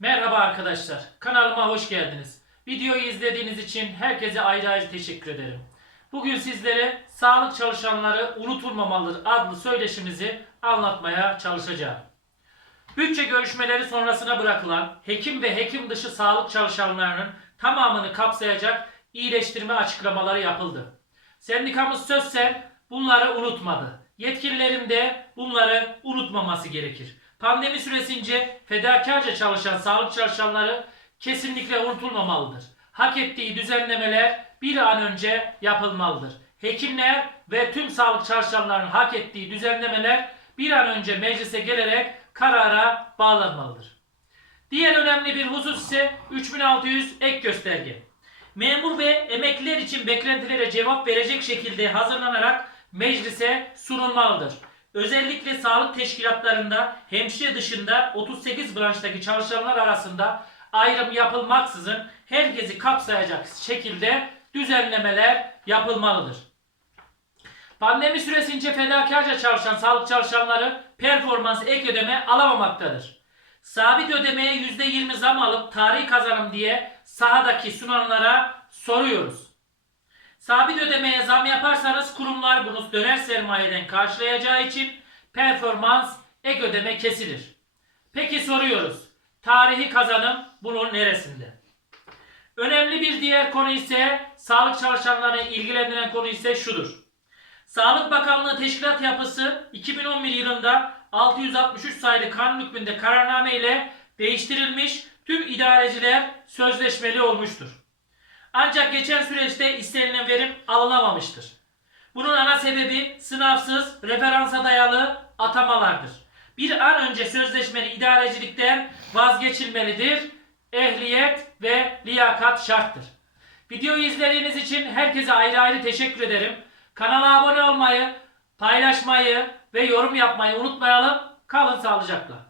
Merhaba arkadaşlar. Kanalıma hoş geldiniz. Videoyu izlediğiniz için herkese ayrı ayrı teşekkür ederim. Bugün sizlere sağlık çalışanları unutulmamalıdır adlı söyleşimizi anlatmaya çalışacağım. Bütçe görüşmeleri sonrasına bırakılan hekim ve hekim dışı sağlık çalışanlarının tamamını kapsayacak iyileştirme açıklamaları yapıldı. Sendikamız Sözsel bunları unutmadı. Yetkililerin de bunları unutmaması gerekir. Pandemi süresince fedakarca çalışan sağlık çalışanları kesinlikle unutulmamalıdır. Hak ettiği düzenlemeler bir an önce yapılmalıdır. Hekimler ve tüm sağlık çalışanlarının hak ettiği düzenlemeler bir an önce meclise gelerek karara bağlanmalıdır. Diğer önemli bir husus ise 3600 ek gösterge. Memur ve emekliler için beklentilere cevap verecek şekilde hazırlanarak meclise sunulmalıdır. Özellikle sağlık teşkilatlarında hemşire dışında 38 branştaki çalışanlar arasında ayrım yapılmaksızın herkesi kapsayacak şekilde düzenlemeler yapılmalıdır. Pandemi süresince fedakarca çalışan sağlık çalışanları performans ek ödeme alamamaktadır. Sabit ödemeye %20 zam alıp tarihi kazanım diye sahadaki sunanlara soruyoruz. Sabit ödemeye zam yaparsanız kurumlar bunu döner sermayeden karşılayacağı için performans ek ödeme kesilir. Peki soruyoruz. Tarihi kazanım bunun neresinde? Önemli bir diğer konu ise sağlık çalışanlarını ilgilendiren konu ise şudur. Sağlık Bakanlığı teşkilat yapısı 2011 yılında 663 sayılı kanun hükmünde kararname ile değiştirilmiş tüm idareciler sözleşmeli olmuştur. Ancak geçen süreçte istenilen verim alınamamıştır. Bunun ana sebebi sınavsız, referansa dayalı atamalardır. Bir an önce sözleşmeli idarecilikten vazgeçilmelidir. Ehliyet ve liyakat şarttır. Videoyu izlediğiniz için herkese ayrı ayrı teşekkür ederim. Kanala abone olmayı, paylaşmayı ve yorum yapmayı unutmayalım. Kalın sağlıcakla.